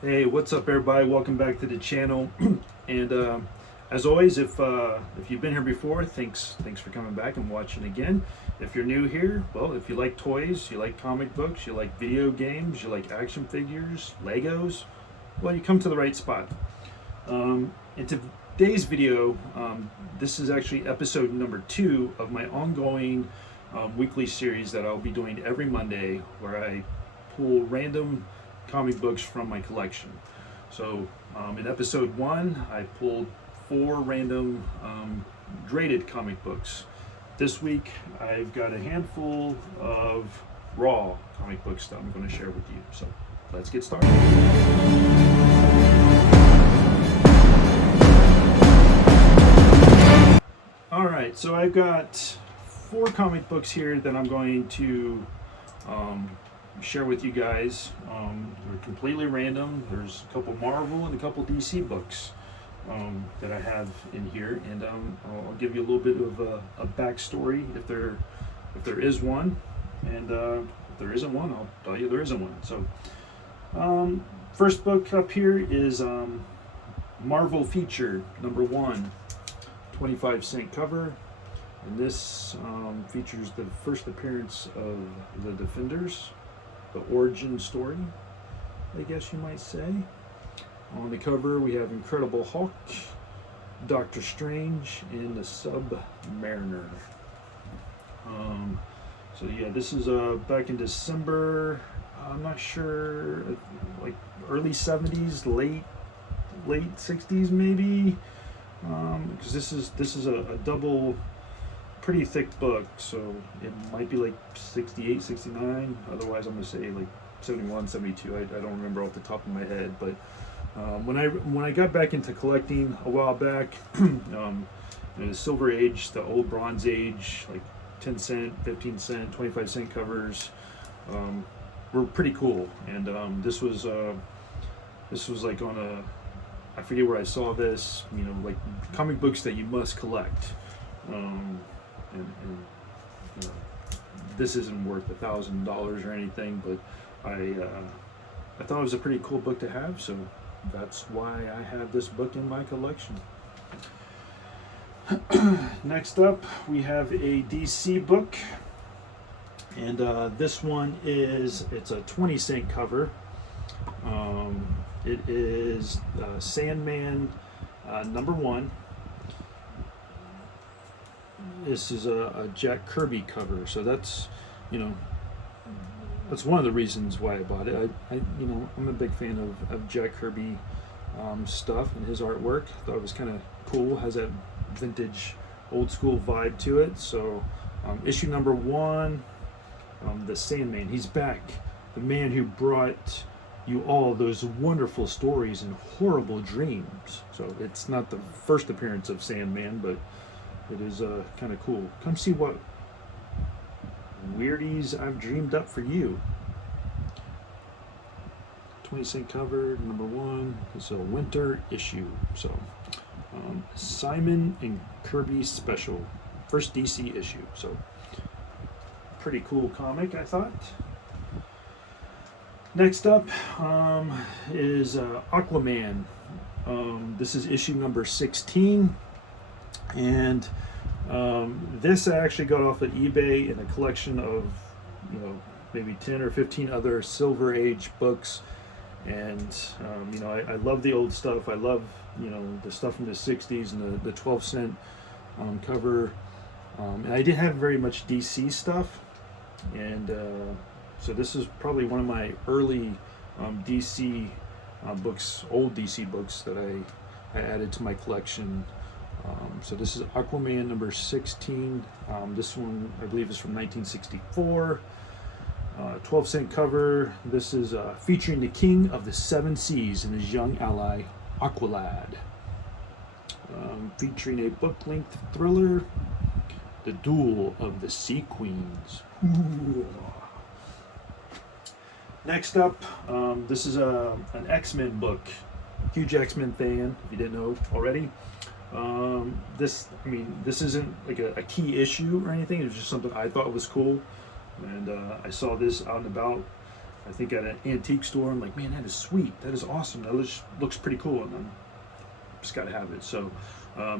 Hey, what's up, everybody? Welcome back to the channel. And as always, if you've been here before, thanks for coming back and watching again. If you're new here, well, if you like toys, you like comic books, you like video games, you like action figures, Legos, well, you come to the right spot. In today's video, this is actually episode number 2 of my ongoing weekly series that I'll be doing every Monday, where I pull random comic books from my collection. So in episode 1, I pulled 4 random graded comic books. This week, I've got a handful of raw comic books that I'm going to share with you. So let's get started. All right, so I've got 4 comic books here that I'm going to share with you guys. They're completely random. There's a couple Marvel and a couple DC books that I have in here, and I'll give you a little bit of a backstory if there is one, and if there isn't one, I'll tell you there isn't one. So first book up here is Marvel Feature number 1, 25-cent cover, and this features the first appearance of the Defenders, the origin story, I guess you might say. On the cover, we have Incredible Hulk, Doctor Strange, and the Submariner. So yeah, this is back in December. I'm not sure, like early 70s, late 60s maybe, because this is a double, pretty thick book, so it might be like 68, 69. Otherwise, I'm gonna say like 71, 72. I don't remember off the top of my head, but when I got back into collecting a while back, the Silver Age, the old Bronze Age, like 10 cent, 15 cent, 25-cent covers were pretty cool. And this was like on a, I forget where I saw this, like comic books that you must collect. And you know, this isn't worth $1,000 or anything, but I thought it was a pretty cool book to have, so that's why I have this book in my collection. Next up, we have a DC book, and this one it's a 20-cent cover. It is Sandman number 1. This is a Jack Kirby cover, so that's one of the reasons why I bought it. I'm a big fan of Jack Kirby stuff and his artwork. I thought it was kind of cool, has that vintage old school vibe to it. So issue number 1, the Sandman, he's back, the man who brought you all those wonderful stories and horrible dreams. So it's not the first appearance of Sandman, but it is kind of cool. Come see what weirdies I've dreamed up for you. 20-cent cover, number 1. It's a winter issue. So Simon and Kirby special, first DC issue. So pretty cool comic, I thought. Next up is Aquaman. This is issue number 16. And this I actually got off at eBay in a collection of, maybe 10 or 15 other Silver Age books. And, I love the old stuff. I love, the stuff from the 60s and the 12-cent cover. And I didn't have very much DC stuff. And so this is probably one of my early DC books, old DC books that I added to my collection. So this is Aquaman number 16. This one, I believe, is from 1964. 12-cent cover. This is featuring the King of the Seven Seas and his young ally, Aqualad. Featuring a book-length thriller, The Duel of the Sea Queens. Ooh. Next up, this is an X-Men book. Huge X-Men fan, if you didn't know already. This isn't like a key issue or anything. It was just something I thought was cool, and I saw this out and about I think at an antique store. I'm like, man, that is sweet. That is awesome. That looks pretty cool, and I'm just got to have it. So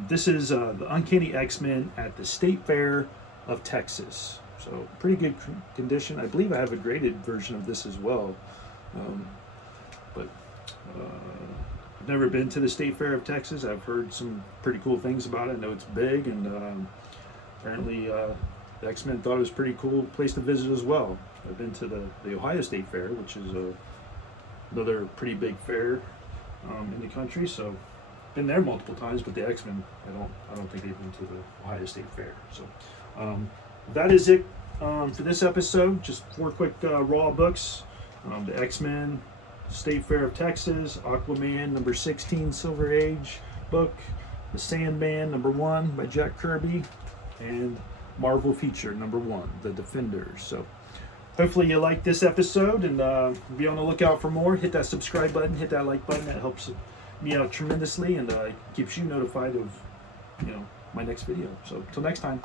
this is the Uncanny X-Men at the State Fair of Texas. So pretty good condition. I believe I have a graded version of this as well. But I've never been to the State Fair of Texas. I've heard some pretty cool things about it. I know it's big, and apparently the X-Men thought it was a pretty cool place to visit as well. I've been to the Ohio State Fair, which is another pretty big fair in the country. So been there multiple times, but the X-Men, I don't think they've been to the Ohio State Fair. So that is it for this episode. Just 4 quick raw books: the X-Men, State Fair of Texas, Aquaman number 16 Silver Age book, the Sandman number 1 by Jack Kirby, and Marvel feature number 1, The Defenders. So hopefully you like this episode, and be on the lookout for more. Hit that subscribe button, hit that like button. That helps me out tremendously, and keeps you notified of my next video. So until next time.